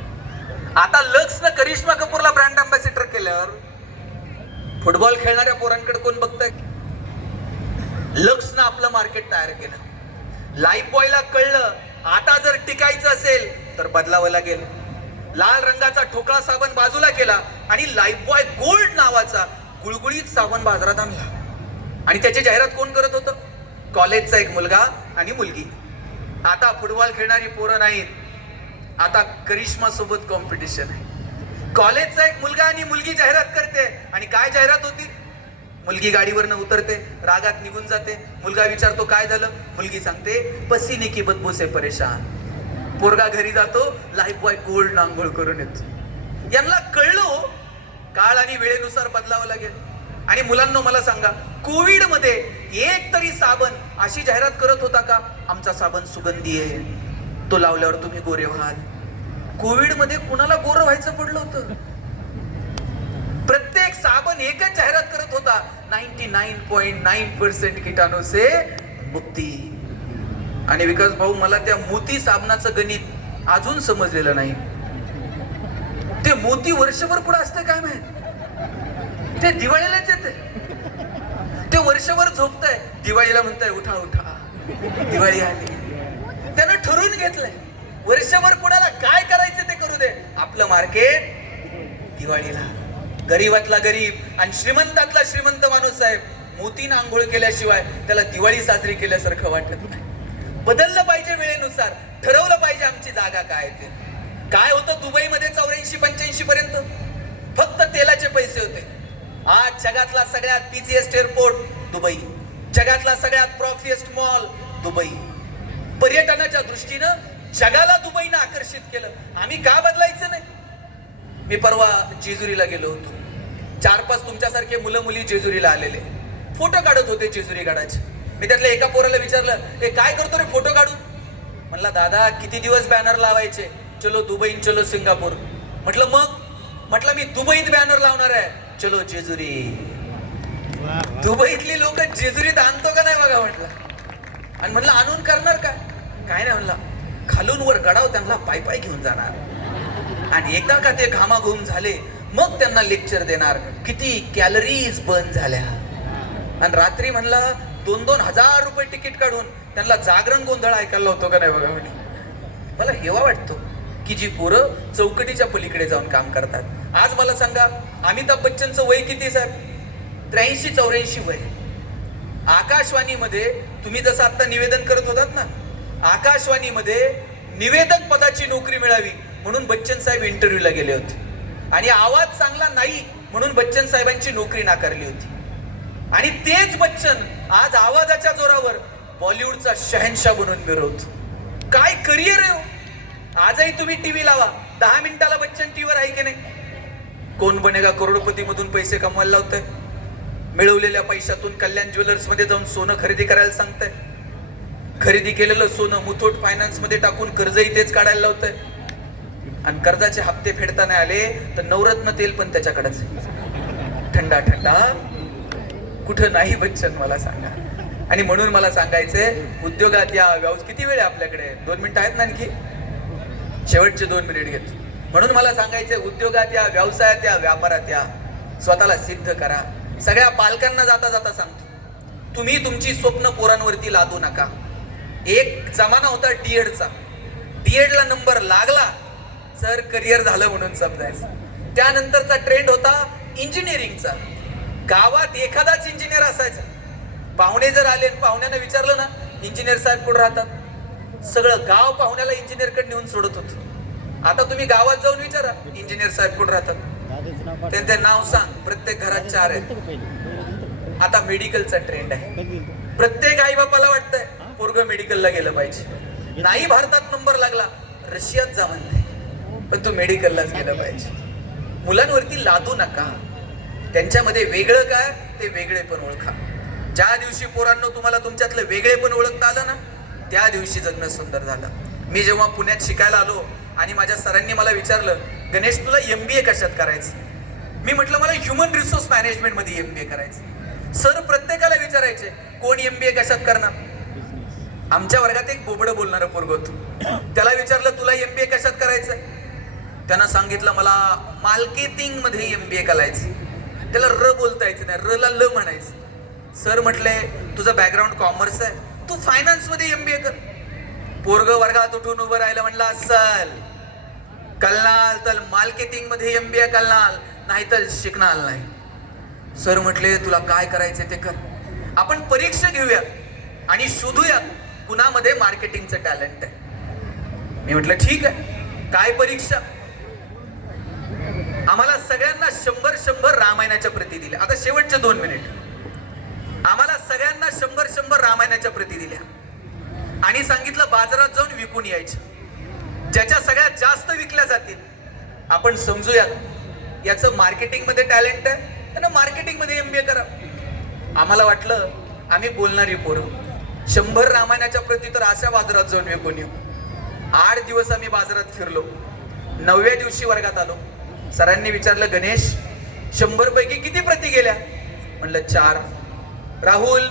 आता लक्सनं करिश्मा कपूरला ब्रँड अँबॅसेडर केल्यावर फुटबॉल खेळणाऱ्या पोरांकडे कोण बघताय? लक्सनं आपलं मार्केट तयार केलं. लाईफ बॉयला कळलं, आता जर टिकायचं असेल तर बदलावं लागेल. लाल रंगाचा ठोकळा साबण बाजूला केला आणि लाईफ बॉय गोल्ड नावाचा गुळगुळीत साबण बाजारात आणला. आणि त्याची जाहिरात कोण करत होतं? कॉलेजचा एक मुलगा आणि मुलगी. आता फुटबॉल खेळणारी पोरं नाहीत, आता करिश्मा सोबत कॉम्पिटिशन आहे. कॉलेजचा एक मुलगा आणि मुलगी जाहिरात करते. आणि काय जाहिरात होती? मुलगी गाडीवरनं उतरते, रागात निघून जाते. मुलगा विचारतो काय झालं? मुलगी सांगते पसीने की बदबू से परेशान. पोरगा घरी जातो, लाईफ बॉय गोल्ड आंघोळ करून येतो. यांना कळलो काळ आणि वेळेनुसार बदलावं लागेल. आणि मुलांना मला सांगा, कोविड मध्ये एक तरी साबण अशी जाहिरात करत होता का? आमचा साबण सुगंधी आहे, तो लावल्यावर तुम्ही गोरे व्हाल. कोविड मध्ये कुणाला गोरं व्हायचं पडलं होतं? प्रत्येक साबण एकच जाहिरात करत होता, 99.9% कीटाणू से मुक्ती. आणि विकास भाऊ, मला त्या मोती साबणाचं गणित अजून समजलेलं नाही. ते मोती वर्षभर कुठं असते काय माहित? ते दिवाळीलाच येते. ते वर्षभर झोपतंय, दिवाळीला म्हणताय उठा उठा, दिवाळी आली. त्यानं ठरवून घेतलंय वर्षभर कुणाला काय करायचं ते करू दे, आपलं मार्केट दिवाळीला. गरीबातला गरीब आणि श्रीमंतातला श्रीमंत माणूस साहेब, मोतीनं आंघोळ केल्याशिवाय त्याला दिवाळी साजरी केल्यासारखं वाटत नाही. बदललं पाहिजे वेळेनुसार, ठरवलं पाहिजे आमची जागा काय ते. काय होतं दुबईमध्ये 84-85 पर्यंत फक्त तेलाचे पैसे होते. आज जगातला सगळ्यात बिझिएस्ट एअरपोर्ट दुबई, जगातला सगळ्यात प्रॉफिएस्ट मॉल दुबई. पर्यटनाच्या दृष्टीनं जगाला दुबईनं आकर्षित केलं. आम्ही का बदलायचं नाही? मी परवा जेजुरीला गेलो होतो. 4-5 तुमच्यासारखे मुलं मुली जेजुरीला आलेले, फोटो काढत होते जेजुरी गडाचे. मी त्यातल्या एका पोराला विचारलं, हे काय करतो रे फोटो काढून? म्हणला दादा किती दिवस बॅनर लावायचे, चलो दुबई चलो सिंगापूर. म्हटलं मग? म्हटलं मी दुबईत बॅनर लावणार आहे, चलो जेजुरी. दुबईतली लोक जेजुरीत आणतो का नाही बघा म्हटलं. आणि म्हटलं आणून करणार काय? काय नाही म्हणला, खालून वर गडाव त्यांना पाय पाय घेऊन जाणार आणि एकदा का ते घामाघूम झाले मग त्यांना लेक्चर देणार किती कॅलरीज बर्न झाल्या. आणि रात्री म्हणला 2-2 हजार रुपये तिकीट काढून त्यांना जागरण गोंधळ ऐकायला होतो का नाही बघा म्हणे. मला हेवा वाटतो की जी पोरं चौकटीच्या पलीकडे जाऊन काम करतात. आज मला सांगा, अमिताभ बच्चनचं वय किती साहेब? 83-84 वय. आकाशवाणीमध्ये तुम्ही जसं आता निवेदन करत होतात ना, आकाशवाणीमध्ये निवेदक पदाची नोकरी मिळावी म्हणून बच्चन साहेब इंटरव्ह्यूला गेले होते आणि आवाज चांगला नाही म्हणून बच्चन साहेबांची नोकरी नाकारली होती. आणि तेच बच्चन आज आवाजाच्या जोरावर बॉलिवूडचा शहनशाह बनून मिरवतो. काय करिअर आहे. आजही तुम्ही टीव्ही लावा, 10 मिनिटाला बच्चन टीव्हीवर आहे की नाही? कोण बनेगा करोडपती मधून पैसे कमवायला लावतंय, मिळवलेल्या पैशातून कल्याण ज्वेलर्स मध्ये जाऊन सोनं खरेदी करायला सांगताय, खरेदी केलेलं सोनं मुथूट फायनान्स मध्ये टाकून कर्जही तेच काढायला लावतंय. आणि कर्जाचे हप्ते फेडता नाही आले तर नवरत्न तेल पण त्याच्याकडेच. थंडा थंडा कुठं नाही बच्चन मला सांगा. आणि म्हणून मला सांगायचंय, उद्योगात या किती वेळ आहे आपल्याकडे? 2 मिनिटं आहेत ना आणखी? शेवटचे 2 मिनिट घेतो. म्हणून मला सांगायचंय, उद्योगात या, व्यवसायात या, व्यापारात या, स्वतःला सिद्ध करा. सगळ्या पालकांना जाता जाता सांगतो, तुम्ही तुमची स्वप्न पोरांवरती लादू नका. एक जमाना होता डीएडचा. डीएडला नंबर लागला सर करिअर झालं म्हणून समजायचं. त्यानंतरचा ट्रेंड होता इंजिनिअरिंगचा. गावात एखादाच इंजिनियर असायचा. पाहुणे जर आले, पाहुण्यानं विचारलं ना इंजिनियर साहेब कुठं राहतात, सगळं गाव पाहुण्याला इंजिनियरकडे नेऊन सोडत होतं. आता तुम्ही गावात जाऊन विचारा इंजिनियर साहेब कुठं राहतात, त्यांचे नाव सांग, प्रत्येक घरात 4 आहेत. आता मेडिकलचा ट्रेंड आहे. प्रत्येक आई बापाला वाटतंय पोरगं मेडिकलला गेलं पाहिजे. नाही भारतात नंबर लागला, रशियात जा म्हणते, पण तू मेडिकललाच गेलं पाहिजे. मुलांवरती लादू नका. त्यांच्यामध्ये वेगळं काय ते वेगळे पण ओळखा. ज्या दिवशी पोरांनो तुम्हाला तुमच्यातलं वेगळे पण ओळखता आलं ना, त्या दिवशी जगणं सुंदर झालं. मी जेव्हा पुण्यात शिकायला आलो आणि माझ्या सरांनी मला विचारलं, गणेश तुला MBA कशात करायचं? मी म्हटलं मला ह्युमन रिसोर्स मॅनेजमेंट मध्ये MBA करायचं. सर प्रत्येकाला विचारायचे कोण MBA कशात करणार? आमच्या वर्गात एक बोबडं बोलणारं पोरग होतं. त्याला विचारलं तुला MBA कशात करायचं? त्यानं सांगितलं मला मार्केटिंग मध्ये MBA करायचं. त्याला र बोलता यायचं नाही, र ला ल म्हणायचं. सर म्हटले तुझं बॅकग्राऊंड कॉमर्स आहे, तू फायनान्स मध्ये MBA कर. पोरग वर्गात उठून उभं राहिलं, म्हणलं असल कलनाल तर मार्केटिंग मध्ये MBA कलनाल, नाही तर शिकणार नाही. सर म्हटले तुला काय करायचं ते कर, आपण परीक्षा घेऊया आणि शोधूया कुणामध्ये मार्केटिंगचं टॅलेंट आहे. मी म्हटलं ठीक आहे, काय परीक्षा? आम्हाला सगळ्यांना 100 रामायणाच्या प्रती दिल्या. आता शेवटचे 2 मिनिट. आम्हाला सगळ्यांना 100 रामायणाच्या प्रती दिल्या आणि सांगितलं बाजारात जाऊन विकून यायचे. ज्याच्या सगळ्यात जास्त विकल्या जातील आपण समजूयात याचं मार्केटिंग मध्ये टॅलेंट आहे, त्यांना मार्केटिंग मध्ये MBA करा. आम्हाला वाटलं आम्ही बोलणारी पोरं 100 रामायणाच्या प्रती तर अशा बाजारात जाऊन विकून येऊ. 8 दिवस आम्ही बाजारात फिरलो. 9व्या दिवशी वर्गात आलो. सरांनी विचारलं गणेश 100 पैकी किती प्रती गेल्या? म्हणलं 4. राहुल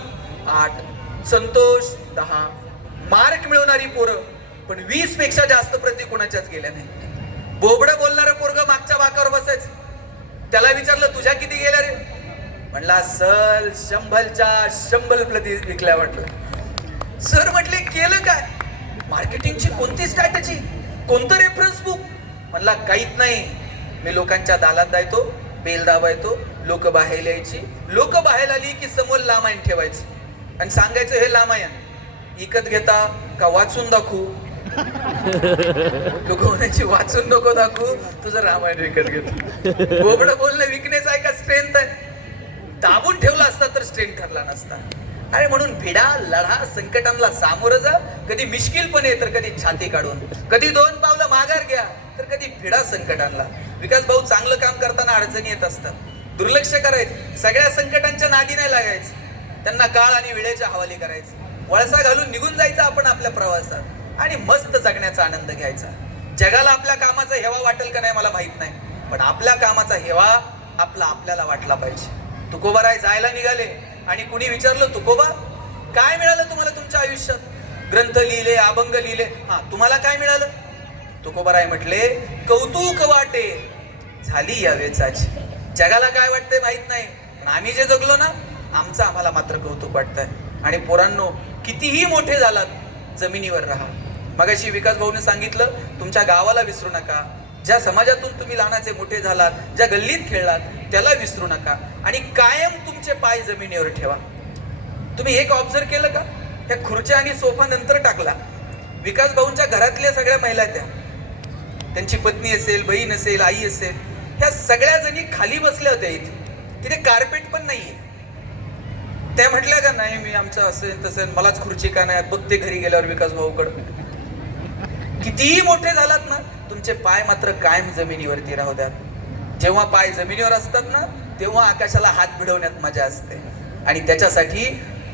8, संतोष 10. मार्क मिळवणारी पोरं पण 20 पेक्षा जास्त प्रती कोणाच्याच गेल्या नाही. बोबडं बोलणारं पोरग मागच्या बाकावर बसायचं. त्याला विचारलं तुझ्या किती गेल्या रे? म्हणला सल 100च्या प्रती विकल्या. म्हटलं सर म्हटले केलं काय? मार्केटिंगची कोणती स्ट्रॅटेजी, कोणतं रेफरन्स बुक? म्हणला काहीच नाही, मी लोकांच्या दालात जायचो, बेल दाबायचो, लोक बाहेर यायची, लोक बाहेर आली की समोर लामायण ठेवायचं आणि सांगायचं हे लामायण विकत घेता का वाचून दाखवू? लोक म्हणायची वाचून नको दाखवू, तुझं रामायण विकत घेतो. बोबडं बोलणं विकनेस आहे का स्ट्रेंथ आहे? दाबून ठेवला असता तर स्ट्रेंथ ठरला नसता. अरे म्हणून भिडा, लढा, संकटांना सामोरं जा. कधी मिश्किलपणे तर कधी छाती काढून, कधी 2 पावलं माघार घ्या तर कधी भिडा संकटांना. विकास भाऊ चांगलं काम करताना अडचणी येत असतात. दुर्लक्ष करायचं, सगळ्या संकटांच्या नादी नाही लागायचं, त्यांना काळ आणि वेळेच्या हवाली करायचं, वळसा घालून निघून जायचं आपण आपल्या प्रवासात आणि मस्त जगण्याचा आनंद घ्यायचा. जगाला आपल्या कामाचा हेवा वाटेल का नाही मला माहित नाही, पण आपल्या कामाचा हेवा आपल्याला वाटला पाहिजे. तुकोबाराय जायला निघाले आणि कुणी विचारलं, तुकोबा काय मिळालं तुम्हाला तुमच्या आयुष्यात? ग्रंथ लिहिले, अभंग लिहिले, हा तुम्हाला काय मिळालं? तुकोबाराय म्हटले, कौतुक वाटे झाली या वेचाची. जगाला काय वाटतंय माहित नाही, पण आम्ही जे जगलो ना, आमचं आम्हाला मात्र कौतुक वाटतंय. आणि पोरांनो, कितीही मोठे झालात जमिनीवर राहा. मगाशी विकास भाऊने सांगितलं, तुमच्या गावाला विसरू नका, ज्या समाजातून तुम्ही लहानाचे मोठे झालात, ज्या गल्लीत खेळलात त्याला विसरू नका आणि कायम तुमचे पाय जमिनीवर ठेवा. तुम्ही एक ऑब्झर्व केलं का? त्या खुर्च्या आणि सोफा नंतर टाकला. विकास भाऊंच्या घरातल्या सगळ्या महिला, त्यांची पत्नी असेल, बहीण असेल, आई असेल, ह्या सगळ्या जणी खाली बसल्या होत्या. तिथे कार्पेट पण नाहीये. त्या म्हटल्या का नाही, मी आमचं असेल तसं, मलाच खुर्ची का नाही, बघते घरी गेल्यावर विकास भाऊकडे. कितीही मोठे झालात ना, तुमचे पाय मात्र कायम जमिनीवरती राहू द्यात. जेव्हा पाय जमिनीवर असतात ना, तेव्हा आकाशाला हात भिडवण्यात मजा असते. आणि त्याच्यासाठी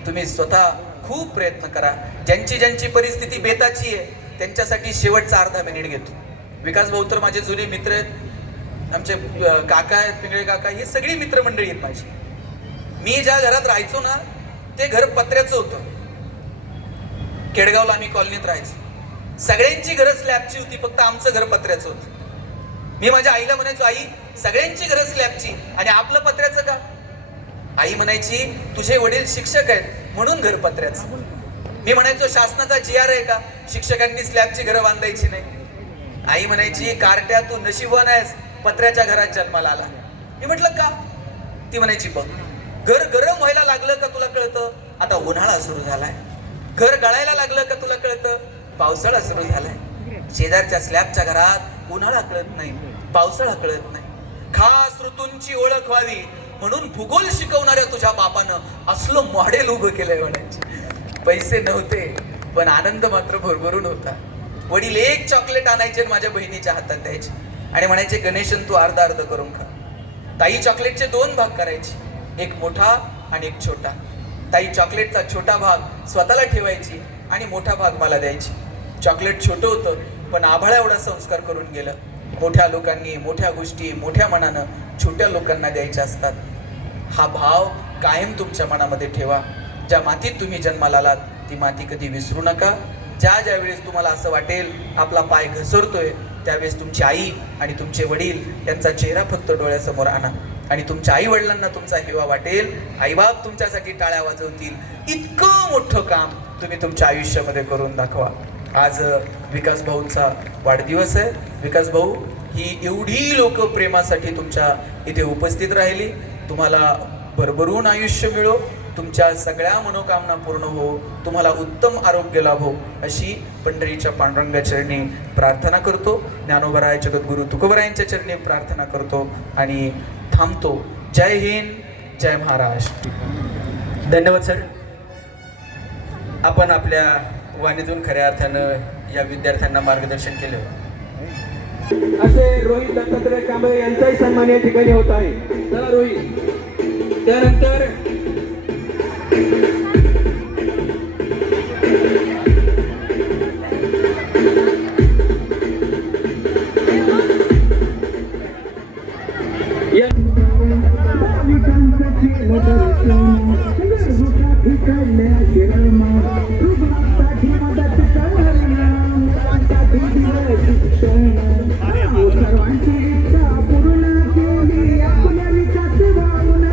तुम्ही स्वतः खूप प्रयत्न करा. ज्यांची परिस्थिती बेताची आहे त्यांच्यासाठी शेवटचा अर्धा मिनिट घेतो. विकास भाऊ तर माझे जुने मित्र आहेत, आमचे काका आहेत, पिंगळे काका, ही सगळी मित्रमंडळी आहेत माझी. मी ज्या घरात राहायचो ना, ते घर पत्र्याचं होतं. केडगावला आम्ही कॉलनीत राहायचो. सगळ्यांची घरं स्लॅबची होती, फक्त आमचं घर पत्र्याचं होतं. मी माझ्या आईला म्हणायचो, आई सगळ्यांची घरं स्लॅबची आणि आपलं पत्र्याचं का? आई म्हणायची, तुझे वडील शिक्षक आहेत म्हणून घर पत्र्याचं. मी म्हणायचो, शासनाचा GR आहे का शिक्षकांनी स्लॅबची घरं बांधायची नाही? आई म्हणायची, कार्ट्या तू नशीबवान आहेस, पत्र्याच्या घरात जन्माला आला. मी म्हटलं का? ती म्हणायची, बघ घर गरम व्हायला लागलं का तुला कळतं? आता उन्हाळा सुरू झालाय. घर गळायला लागलं का तुला कळतं? पावसाळा सुरू झालाय. शेजारच्या स्लॅबच्या घरात उन्हाळा कळत नाही, पावसाळा कळत नाही. खास ऋतूंची ओळख व्हावी म्हणून भूगोल शिकवणाऱ्या तुझ्या बापानं असलं मॉडेल उभं केलंय म्हणायचे. पैसे नव्हते पण आनंद मात्र भरभरून होता. वडील एक चॉकलेट आणायचे माझ्या बहिणीच्या हातात द्यायचे आणि म्हणायचे, गणेशन तू अर्धा अर्ध करून खा. ताई चॉकलेटचे 2 भाग करायची, एक मोठा आणि एक छोटा. ताई चॉकलेटचा छोटा भाग स्वतःला ठेवायची आणि मोठा भाग मला द्यायची. चॉकलेट छोटं होतं पण आभाळा एवढा संस्कार करून गेलं. मोठ्या लोकांनी मोठ्या गोष्टी मोठ्या मनानं छोट्या लोकांना द्यायच्या असतात. हा भाव कायम तुमच्या मनामध्ये ठेवा. ज्या मातीत तुम्ही जन्माला आलात ती माती कधी विसरू नका. ज्या वेळेस तुम्हाला असं वाटेल आपला पाय घसरतोय, त्यावेळेस तुमची आई आणि तुमचे वडील यांचा चेहरा फक्त डोळ्यासमोर आणा आणि तुमच्या आई वडिलांना तुमचा हेवा वाटेल. आईबाप तुमच्यासाठी टाळ्या वाजवतील. इतकं मोठं काम तुम्ही तुमच्या आयुष्यामध्ये करून दाखवा. आज विकास भाऊंचा वाढदिवस आहे. विकास भाऊ, ही एवढी लोक प्रेमासाठी तुमच्या इथे उपस्थित राहिली. तुम्हाला भरभरून आयुष्य मिळो, तुमच्या सगळ्या मनोकामना पूर्ण हो, तुम्हाला उत्तम आरोग्य लाभो अशी पंढरीच्या पांडुरंगा चरणी प्रार्थना करतो. ज्ञानोबराय जगद्गुरु तुकोबरायांच्या चरणी प्रार्थना करतो आणि थांबतो. जय हिंद, जय महाराष्ट्र. धन्यवाद सर. आपण आपल्या वाणीतून खऱ्या अर्थानं या विद्यार्थ्यांना मार्गदर्शन केले. असे रोहित दत्तात्रय कांबळे यांचाही सन्मान या ठिकाणी होत आहे. चला रोहित. त्यानंतर सर्वांची इच्छा पूर्ण केली आपल्या विकास भावना.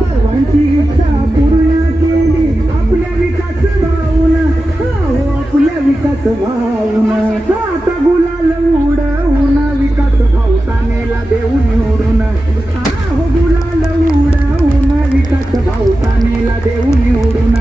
सर्वांची इच्छा पूर्ण केली आपल्या विकास भावना. आपल्या विकास भावना. आता गुलाल उडवून विकास भाऊसानेला देऊ निवडून. हो गुलाल उडवून विकास भाऊसानेला देऊ निवडून.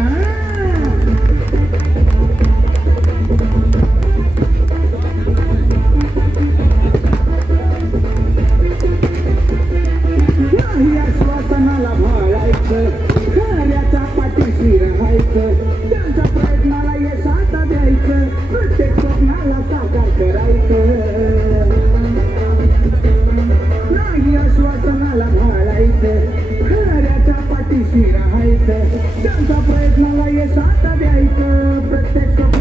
खऱ्याच्या पाठीशी राहायचं, त्यांच्या प्रयत्नाला यश आता द्यायचं, प्रत्येक स्वप्नाला साकार करायचं. नाही आश्वासनाला भाळायचं. प्रत्येक